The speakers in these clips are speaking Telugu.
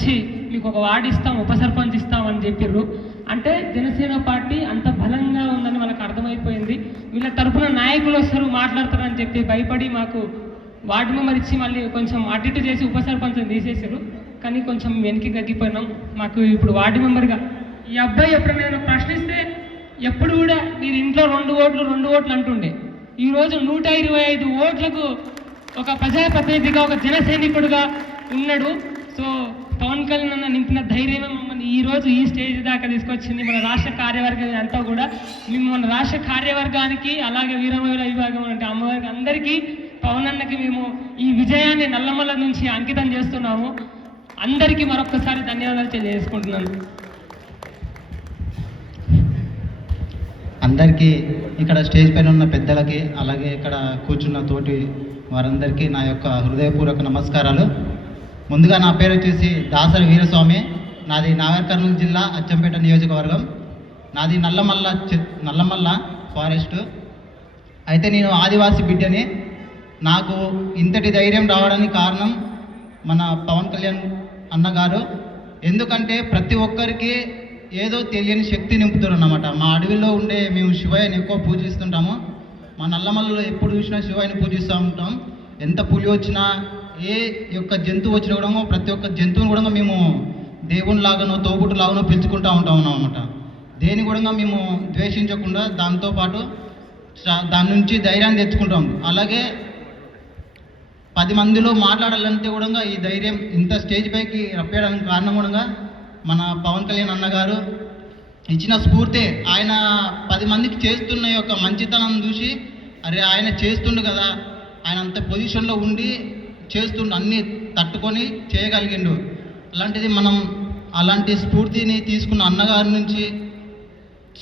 వచ్చి మీకు ఒక వార్డు ఇస్తాం, ఉప సర్పంచ్ ఇస్తామని చెప్పిర్రు. అంటే జనసేన పార్టీ అంత బలంగా ఉందని మనకు అర్థమైపోయింది. వీళ్ళ తరఫున నాయకులు వస్తారు, మాట్లాడతారని చెప్పి భయపడి మాకు వార్డు మెంబర్ ఇచ్చి మళ్ళీ కొంచెం అటు ఇటు చేసి ఉప సర్పంచ్ని తీసేసారు. కానీ కొంచెం వెనక్కి తగ్గిపోయినాం. మాకు ఇప్పుడు వార్డు మెంబర్గా ఈ అబ్బాయి ఎప్పుడైనా ప్రశ్నిస్తే ఎప్పుడు కూడా మీరు ఇంట్లో 2 ఓట్లు అంటుండే, ఈరోజు 125 ఓట్లకు ఒక ప్రజాప్రతినిధిగా, ఒక జన సైనికుడుగా ఉన్నాడు. సో పవన్ కళ్యాణ్ అన్న నింపిన ధైర్యమే మమ్మల్ని ఈరోజు ఈ స్టేజ్ దాకా తీసుకొచ్చింది. మన రాష్ట్ర కార్యవర్గం అంతా కూడా మేము మన రాష్ట్ర కార్యవర్గానికి, అలాగే వీరమహిళ విభాగం అంటే అమ్మవారికి అందరికీ, పవన్ అన్నకి మేము ఈ విజయాన్ని నల్లమల్ల నుంచి అంకితం చేస్తున్నాము. అందరికీ మరొకసారి ధన్యవాదాలు తెలియజేసుకుంటున్నాను. అందరికీ, ఇక్కడ స్టేజ్ పైన ఉన్న పెద్దలకి, అలాగే ఇక్కడ కూర్చున్న తోటి వారందరికీ నా యొక్క హృదయపూర్వక నమస్కారాలు. ముందుగా నా పేరు వచ్చేసి దాసరి వీరస్వామి. నాది నాగర్ కర్నూలు జిల్లా అచ్చంపేట నియోజకవర్గం. నాది నల్లమల్ల ఫారెస్ట్. అయితే నేను ఆదివాసీ బిడ్డని. నాకు ఇంతటి ధైర్యం రావడానికి కారణం మన పవన్ కళ్యాణ్ అన్నగారు. ఎందుకంటే ప్రతి ఒక్కరికి ఏదో తెలియని శక్తి నింపుతారు అన్నమాట. మా అడవిలో ఉండే మేము శివయ్యని ఎక్కువ పూజిస్తుంటాము. మా నల్లమల్లలో ఎప్పుడు చూసినా శివయ్యని పూజిస్తూ ఉంటాం. ఎంత పులి వచ్చినా, ఏ యొక్క జంతువు వచ్చినా కూడా ప్రతి ఒక్క జంతువుని కూడా మేము దేవునిలాగానో తోబుట్టులాగానో పిలుచుకుంటూ ఉంటాం అన్నమాట. దేని కూడా మేము ద్వేషించకుండా దాంతోపాటు దాని నుంచి ధైర్యాన్ని తెచ్చుకుంటాం. అలాగే 10 మందిలో మాట్లాడాలంటే కూడా ఈ ధైర్యం ఇంత స్టేజ్ పైకి రప్పేయడానికి కారణం కూడా మన పవన్ కళ్యాణ్ అన్నగారు ఇచ్చిన స్ఫూర్తి. ఆయన 10 మందికి చేస్తున్న యొక్క మంచితనం చూసి, అరే ఆయన చేస్తుండు కదా, ఆయన అంత పొజిషన్లో ఉండి చేస్తుండు, అన్నీ తట్టుకొని చేయగలిగిండు. అలాంటిది మనం అలాంటి స్ఫూర్తిని తీసుకున్న అన్నగారి నుంచి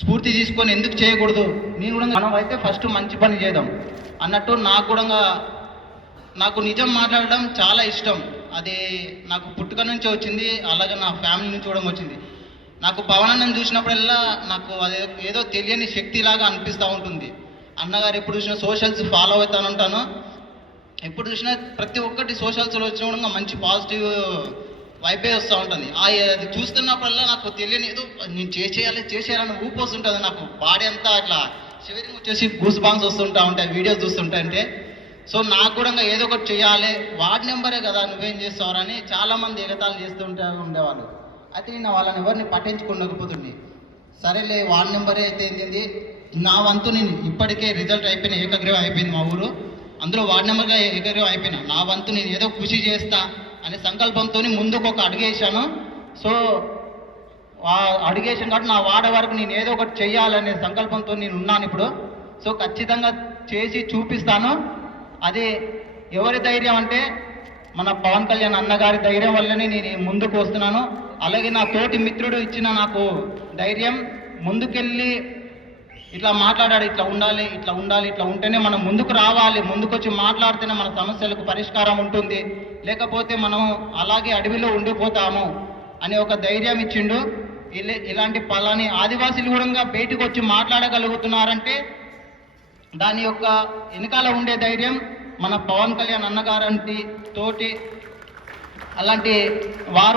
స్ఫూర్తి తీసుకొని ఎందుకు చేయకూడదు, నేను కూడా మనం అయితే ఫస్ట్ మంచి పని చేద్దాం అన్నట్టు. నాకు నిజం మాట్లాడడం చాలా ఇష్టం. అది నాకు పుట్టుక నుంచే వచ్చింది, అలాగే నా ఫ్యామిలీ నుంచి కూడా వచ్చింది. నాకు పవన్ అన్నని చూసినప్పుడల్లా నాకు అది ఏదో తెలియని శక్తిలాగా అనిపిస్తూ ఉంటుంది. అన్నగారు ఎప్పుడు చూసినా సోషల్స్ ఫాలో అవుతాను ఉంటాను. ఎప్పుడు చూసినా ప్రతి ఒక్కటి సోషల్స్లో వచ్చినా కూడా మంచి పాజిటివ్ వైపే వస్తూ ఉంటుంది. అది చూస్తున్నప్పుడల్లా నాకు తెలియని ఏదో నేను చేసేయాలని ఊపు వస్తుంటుంది. నాకు బాడీ అంతా అట్లా షివరింగ్ వచ్చేసి గూస్ బాంగ్స్ వస్తుంటా ఉంటాయి వీడియోస్ చూస్తుంటే. సో నాకు కూడా ఏదో ఒకటి చేయాలి, వార్డ్ నెంబరే కదా నువ్వేం చేస్తావని చాలామంది ఎగతాలు ఉండేవాళ్ళు. అయితే నేను వాళ్ళని ఎవరిని పట్టించుకోలేకపోతుంది. సరేలే వార్డ్ నెంబరే అయితే ఏంది, నా వంతు నేను ఇప్పటికే రిజల్ట్ అయిపోయినా, ఏకగ్రీవం అయిపోయింది మా ఊరు, అందులో వార్డ్ నెంబర్గా ఏకగ్రీవం అయిపోయినా. నా వంతు నేను ఏదో కృషి చేస్తా అనే సంకల్పంతో ముందుకు ఒక అడుగేసాను. సో అడుగేసాను కాబట్టి నా వార్డు వరకు నేను ఏదో ఒకటి చెయ్యాలనే సంకల్పంతో నేను ఉన్నాను ఇప్పుడు. సో ఖచ్చితంగా చేసి చూపిస్తాను. అది ఎవరి ధైర్యం అంటే మన పవన్ కళ్యాణ్ అన్నగారి ధైర్యం వల్లనే నేను ముందుకు వస్తున్నాను. అలాగే నా తోటి మిత్రుడు ఇచ్చిన నాకు ధైర్యం, ముందుకెళ్ళి ఇట్లా మాట్లాడాడు, ఇట్లా ఉండాలి, ఇట్లా ఉంటేనే మనం ముందుకు రావాలి, ముందుకు వచ్చి మాట్లాడితేనే మన సమస్యలకు పరిష్కారం ఉంటుంది, లేకపోతే మనం అలాగే అడవిలో ఉండిపోతాము అనే ఒక ధైర్యం ఇచ్చిండు. ఇలాంటి పలాని ఆదివాసీలు కూడా బయటకు వచ్చి మాట్లాడగలుగుతున్నారంటే దాని యొక్క వెనకాల ఉండే ధైర్యం మన పవన్ కళ్యాణ్ అన్నగారంటి తోటి అలాంటి వారు